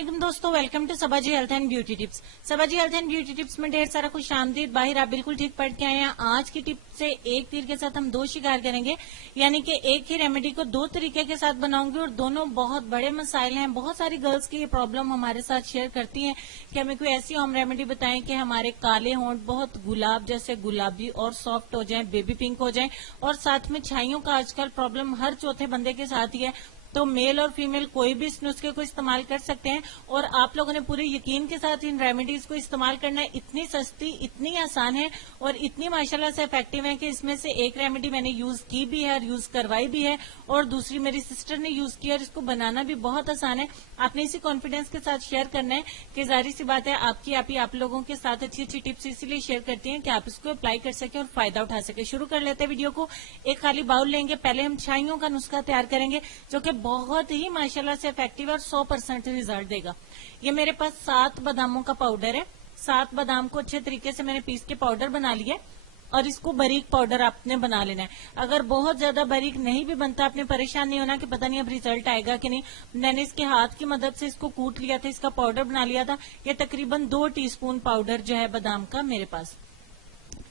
अस्सलाम दोस्तों, welcome to Sabaji health and beauty tips. Sabaji health and beauty tips में ढेर सारा खुश आमदीद। बाहर आप बिल्कुल ठीक पढ़ के आए हैं। आज की टिप से एक तीर के साथ हम दो शिकार करेंगे, यानी कि एक ही रेमेडी को दो तरीके के साथ बनाऊंगी और दोनों बहुत बड़े मसाइल हैं। बहुत सारी गर्ल्स की ये प्रॉब्लम हमारे साथ शेयर करती हैं कि हमें कोई ऐसी होम रेमेडी बताएं कि हमारे काले होंठ बहुत गुलाब जैसे गुलाबी और सॉफ्ट हो जाएं, बेबी पिंक हो जाएं, और साथ में छाइयों का आजकल प्रॉब्लम हर चौथे बंदे के साथ ही है। तो मेल और फीमेल कोई भी इस नुस्खे को इस्तेमाल कर सकते हैं और आप लोगों ने पूरे यकीन के साथ इन रेमेडीज को इस्तेमाल करना है। इतनी सस्ती, इतनी आसान है और इतनी माशाल्लाह से इफेक्टिव है कि इसमें से एक रेमेडी मैंने यूज की भी है और यूज करवाई भी है, और दूसरी मेरी सिस्टर ने यूज की, और इसको बनाना भी बहुत आसान है। आपने इसी कॉन्फिडेंस के साथ शेयर करना है कि जाहिर सी बात है आपकी आप ही आप लोगों के साथ अच्छी अच्छी टिप्स इसीलिए शेयर करती हैं कि आप इसको अप्लाई कर सके और फायदा उठा सके। शुरू कर लेते हैं वीडियो को। एक खाली बाउल लेंगे। पहले हम छाइयों का नुस्खा तैयार करेंगे जो कि बहुत ही माशाल्लाह से इफेक्टिव और 100% रिजल्ट देगा। ये मेरे पास 7 बादामों का पाउडर है। 7 बादाम को अच्छे तरीके से मैंने पीस के पाउडर बना लिया और इसको बारीक पाउडर आपने बना लेना है। अगर बहुत ज्यादा बारीक नहीं भी बनता, आपने परेशान नहीं होना कि पता नहीं अब रिजल्ट आएगा कि नहीं। मैंने इसके हाथ की मदद से इसको कूट लिया था, इसका पाउडर बना लिया था। ये तकरीबन 2 टीस्पून पाउडर जो है बादाम का मेरे पास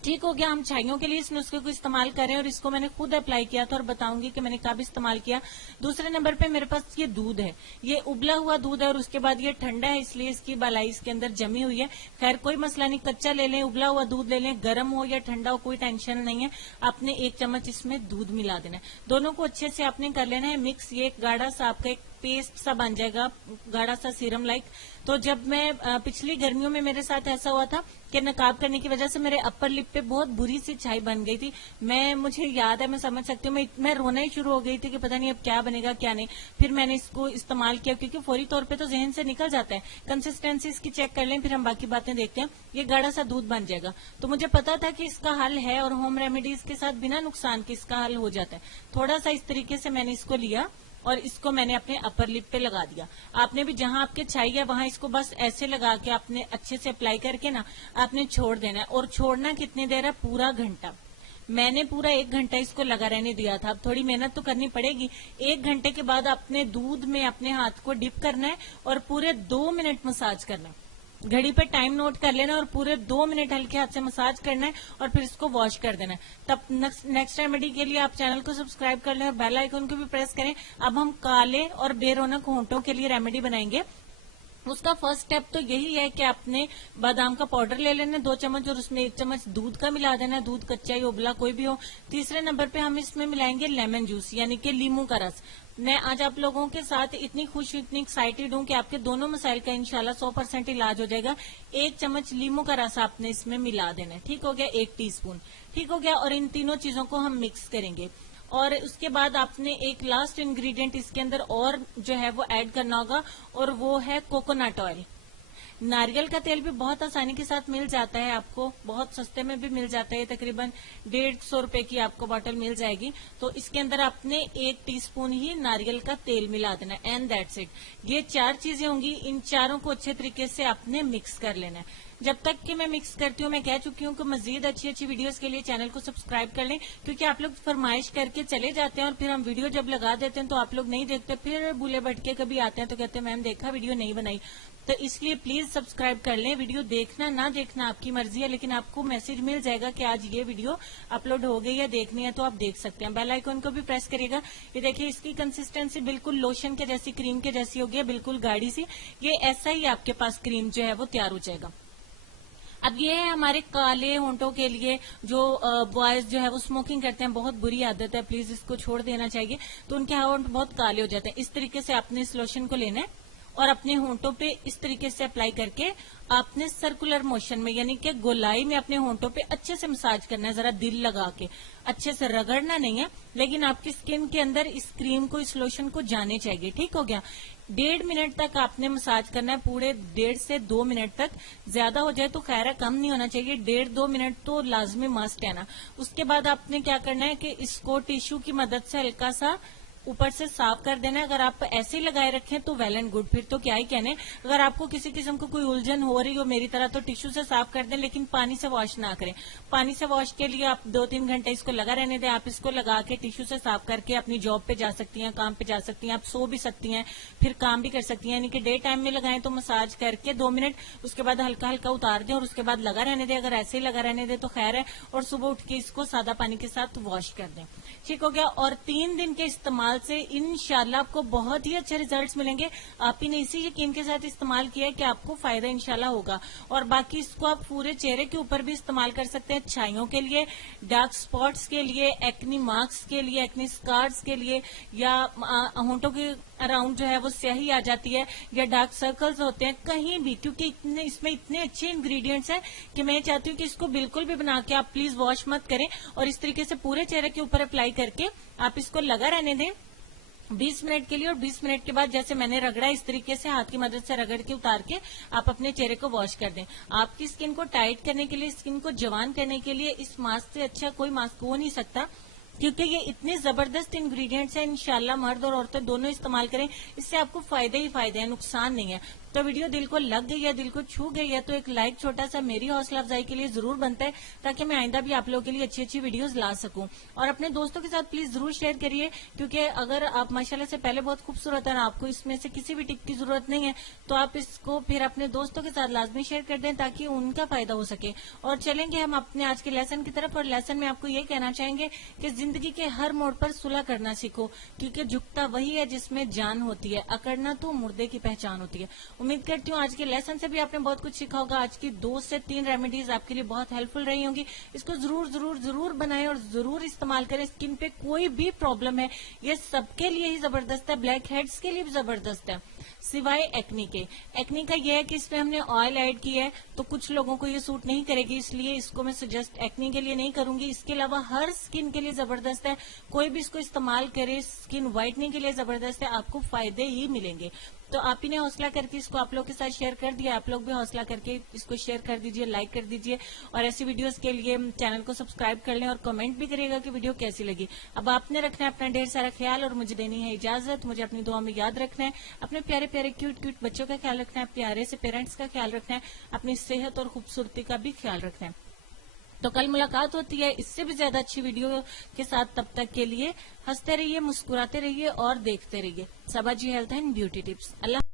ठीक हो गया। हम छाइयों के लिए इस नुस्खे को इस्तेमाल करें और इसको मैंने खुद अप्लाई किया था और बताऊंगी कि मैंने कब इस्तेमाल किया। दूसरे नंबर पे मेरे पास ये दूध है, ये उबला हुआ दूध है और उसके बाद ये ठंडा है इसलिए इसकी बालाई इसके अंदर जमी हुई है। खैर कोई मसला नहीं, कच्चा ले लें, उबला हुआ दूध ले लें, गर्म हो या ठंडा हो कोई टेंशन नहीं है। आपने 1 चम्मच इसमें दूध मिला देना है। दोनों को अच्छे से आपने कर लेना है मिक्स। ये एक गाढ़ा सा आपका एक पेस्ट सा बन जाएगा, गाढ़ा सा सीरम लाइक। तो जब मैं पिछली गर्मियों में मेरे साथ ऐसा हुआ था कि नकाब करने की वजह से मेरे अपर लिप पे बहुत बुरी सी छाई बन गई थी। मुझे याद है, मैं समझ सकती हूँ, मैं रोना ही शुरू हो गई थी कि पता नहीं अब क्या बनेगा क्या नहीं। फिर मैंने इसको इस्तेमाल किया क्योंकि फौरी तौर पे तो जहन से निकल जाता है। कंसिस्टेंसी इसकी चेक कर लें, फिर हम बाकी बातें देखते हैं। ये गाढ़ा सा दूध बन जाएगा। तो मुझे पता था कि इसका हल है और होम रेमेडीज के साथ बिना नुकसान के इसका हल हो जाता है। थोड़ा सा इस तरीके से मैंने इसको लिया और इसको मैंने अपने अपर लिप पे लगा दिया। आपने भी जहां आपके छाई है वहां इसको बस ऐसे लगा के आपने अच्छे से अप्लाई करके ना आपने छोड़ देना है। और छोड़ना कितनी देर है? पूरा घंटा। मैंने पूरा 1 घंटा इसको लगा रहने दिया था। अब थोड़ी मेहनत तो करनी पड़ेगी। 1 घंटे के बाद अपने दूध में अपने हाथ को डिप करना है और पूरे 2 मिनट मसाज करना है। घड़ी पे टाइम नोट कर लेना और पूरे 2 मिनट हल्के हाथ से मसाज करना है और फिर इसको वॉश कर देना है। तब नेक्स्ट रेमेडी के लिए आप चैनल को सब्सक्राइब कर लें और बेल आइकन को भी प्रेस करें। अब हम काले और बेरौनक होंठों के लिए रेमेडी बनाएंगे। उसका फर्स्ट स्टेप तो यही है कि आपने बादाम का पाउडर ले लेना 2 चम्मच और उसमें 1 चम्मच दूध का मिला देना। दूध कच्चा या उबला कोई भी हो। तीसरे नंबर पे हम इसमें मिलाएंगे लेमन जूस यानी कि लीमू का रस। मैं आज आप लोगों के साथ इतनी खुश, इतनी एक्साइटेड हूं कि आपके दोनों मसाइल का इंशाल्लाह 100% इलाज हो जाएगा। 1 चम्मच लीमू का रस आपने इसमें मिला देना है। ठीक हो गया, 1 टीस्पून ठीक हो गया। और इन तीनों चीजों को हम मिक्स करेंगे और उसके बाद आपने एक लास्ट इंग्रेडिएंट इसके अंदर और जो है वो ऐड करना होगा और वो है कोकोनट ऑयल। नारियल का तेल भी बहुत आसानी के साथ मिल जाता है, आपको बहुत सस्ते में भी मिल जाता है। तकरीबन 150 रुपए की आपको बोतल मिल जाएगी। तो इसके अंदर आपने 1 टीस्पून ही नारियल का तेल मिला देना एंड दैट्स इट। ये 4 चीजें होंगी। इन चारों को अच्छे तरीके से आपने मिक्स कर लेना है। जब तक कि मैं मिक्स करती हूँ मैं कह चुकी हूँ कि मजीद अच्छी अच्छी वीडियोस के लिए चैनल को सब्सक्राइब कर लें, क्योंकि आप लोग फरमाइश करके चले जाते हैं और फिर हम वीडियो जब लगा देते हैं तो आप लोग नहीं देखते। फिर भूले भटके कभी आते हैं तो कहते हैं मैम देखा वीडियो नहीं बनाई। तो इसलिए प्लीज सब्सक्राइब कर लें। वीडियो देखना ना देखना आपकी मर्जी है, लेकिन आपको मैसेज मिल जाएगा कि आज ये वीडियो अपलोड हो गई है, देखनी है तो आप देख सकते हैं। बेल आइकन को भी प्रेस करिएगा। ये देखिए इसकी कंसिस्टेंसी बिल्कुल लोशन के जैसी, क्रीम के जैसी होगी, बिल्कुल गाढ़ी सी। ये ऐसा ही आपके पास क्रीम जो है वो तैयार हो जाएगा। अब ये है हमारे काले होंठों के लिए। जो बॉयज जो है वो स्मोकिंग करते हैं, बहुत बुरी आदत है, प्लीज इसको छोड़ देना चाहिए। तो उनके होंठ बहुत काले हो जाते हैं। इस तरीके से आपने इस लोशन को लेना है और अपने होंठों पे इस तरीके से अप्लाई करके आपने सर्कुलर मोशन में यानी कि गोलाई में अपने होंठों पे अच्छे से मसाज करना है, जरा दिल लगा के। अच्छे से रगड़ना नहीं है, लेकिन आपकी स्किन के अंदर इस क्रीम को, इस लोशन को जाने चाहिए। ठीक हो गया। 1.5 मिनट तक आपने मसाज करना है, पूरे 1.5 से 2 मिनट तक। ज्यादा हो जाए तो खैर है, कम नहीं होना चाहिए। 1.5-2 मिनट तो लाजमी मस्ट है ना। उसके बाद आपने क्या करना है कि इसको टिश्यू की मदद से हल्का सा اوپر سے صاف کر دینا ہے. اگر آپ ایسے ہی لگائے رکھیں تو ویل اینڈ گڈ, پھر تو کیا ہی کہنے. اگر آپ کو کسی قسم کو کوئی الجھن ہو رہی ہو میری طرح تو ٹشو سے صاف کر دیں, لیکن پانی سے واش نہ کریں. پانی سے واش کے لیے آپ 2-3 گھنٹے اس کو لگا رہنے دیں. آپ اس کو لگا کے ٹشو سے صاف کر کے اپنی جاب پہ جا سکتی ہیں, کام پہ جا سکتی ہیں, آپ سو بھی سکتی ہیں, پھر کام بھی کر سکتی ہیں. یعنی کہ ڈے ٹائم میں لگائیں تو مساج کر کے 2 منٹ, اس کے بعد ہلکا ہلکا اتار دیں اور اس کے بعد لگا رہنے دیں. اگر ایسے ہی لگا رہنے دیں تو خیر ہے, اور صبح اٹھ کے اس کو سادہ پانی کے ساتھ واش کر دیں. ٹھیک ہو گیا. اور 3 دن کے استعمال سے انشاءاللہ آپ کو بہت ہی اچھے ریزلٹس ملیں گے. آپ ہی نے اسی یقین کے ساتھ استعمال کیا ہے کہ آپ کو فائدہ انشاءاللہ ہوگا. اور باقی اس کو آپ پورے چہرے کے اوپر بھی استعمال کر سکتے ہیں, چھائیوں کے لیے, ڈارک سپاٹس کے لیے, ایکنی مارکس کے لیے, ایکنی اسکارز کے لیے, یا ہونٹوں کے اراؤنڈ جو ہے وہ سیاہی آ جاتی ہے, یا ڈارک سرکلز ہوتے ہیں, کہیں بھی. کیونکہ اس میں اتنے اچھے انگریڈینٹس ہیں کہ میں چاہتی ہوں کہ اس کو بالکل بھی بنا کے آپ پلیز واش مت کریں, اور اس طریقے سے پورے چہرے کے اوپر اپلائی کر کے آپ اس کو لگا رہنے دیں 20 منٹ کے لیے. اور 20 منٹ کے بعد جیسے میں نے رگڑا اس طریقے سے ہاتھ کی مدد سے رگڑ کے اتار کے آپ اپنے چہرے کو واش کر دیں. آپ کی اسکن کو ٹائٹ کرنے کے لیے, اسکن کو جوان کرنے کے لیے اس ماسک سے اچھا کوئی ماسک ہو نہیں سکتا, کیونکہ یہ اتنے زبردست انگریڈینٹس ہیں. انشاءاللہ مرد اور عورتیں دونوں استعمال کریں, اس سے آپ کو فائدے ہی فائدے ہیں, نقصان نہیں ہے. تو ویڈیو دل کو لگ گئی ہے, دل کو چھو گئی ہے, تو ایک لائک چھوٹا سا میری حوصلہ افزائی کے لیے ضرور بنتا ہے, تاکہ میں آئندہ بھی آپ لوگوں کے لیے اچھی اچھی ویڈیوز لا سکوں. اور اپنے دوستوں کے ساتھ پلیز ضرور شیئر کریے, کیونکہ اگر آپ ماشاءاللہ سے پہلے بہت خوبصورت ہیں اور آپ کو اس میں سے کسی بھی ٹپ کی ضرورت نہیں ہے, تو آپ اس کو پھر اپنے دوستوں کے ساتھ لازمی شیئر کر دیں تاکہ ان کا فائدہ ہو سکے. اور چلیں گے ہم اپنے آج کے لیسن کی طرف, اور لیسن میں آپ کو یہ کہنا چاہیں گے کہ زندگی کے ہر موڑ پر صلح کرنا سیکھو, کیونکہ جھکتا وہی ہے جس میں جان ہوتی ہے, اکڑنا تو مردے کی پہچان ہوتی ہے. امید کرتی ہوں آج کے لیسن سے بھی آپ نے بہت کچھ سیکھا ہوگا. آج کی 2 سے 3 ریمیڈیز آپ کے لیے بہت ہیلپ فل رہی ہوں گی. اس کو ضرور ضرور ضرور بنائیں اور ضرور استعمال کریں. اسکن پہ کوئی بھی پرابلم ہے یہ سب کے لیے ہی زبردست ہے, بلیک ہیڈز کے لیے بھی زبردست ہے, سوائے ایکنی کے. ایکنی کا یہ ہے کہ اس میں ہم نے آئل ایڈ کیا ہے تو کچھ لوگوں کو یہ سوٹ نہیں کرے گی, اس لیے اس کو میں سجیسٹ ایکنی کے لیے نہیں کروں گی. اس کے علاوہ ہر اسکن کے لیے زبردست ہے, کوئی بھی اس کو استعمال کرے, اسکن وائٹنگ کے لیے زبردست ہے, آپ کو فائدے ہی ملیں گے. تو آپ ہی نے حوصلہ کر کے اس کو آپ لوگ کے ساتھ شیئر کر دیا, آپ لوگ بھی حوصلہ کر کے اس کو شیئر کر دیجئے, لائک کر دیجئے, اور ایسی ویڈیوز کے لیے چینل کو سبسکرائب کر لیں, اور کمنٹ بھی کرے گا کہ ویڈیو کیسی لگی. اب آپ نے رکھنا ہے اپنا ڈھیر سارا خیال, اور مجھے دینی ہے اجازت. مجھے اپنی دعا میں یاد رکھنا ہے, اپنے پیارے پیارے کیوٹ کیوٹ بچوں کا خیال رکھنا ہے, پیارے سے پیرنٹس کا خیال رکھنا ہے, اپنی صحت اور خوبصورتی کا بھی خیال رکھنا ہے. تو کل ملاقات ہوتی ہے اس سے بھی زیادہ اچھی ویڈیو کے ساتھ. تب تک کے لیے ہنستے رہیے, مسکراتے رہیے اور دیکھتے رہیے Saba ji health and beauty tips. Allah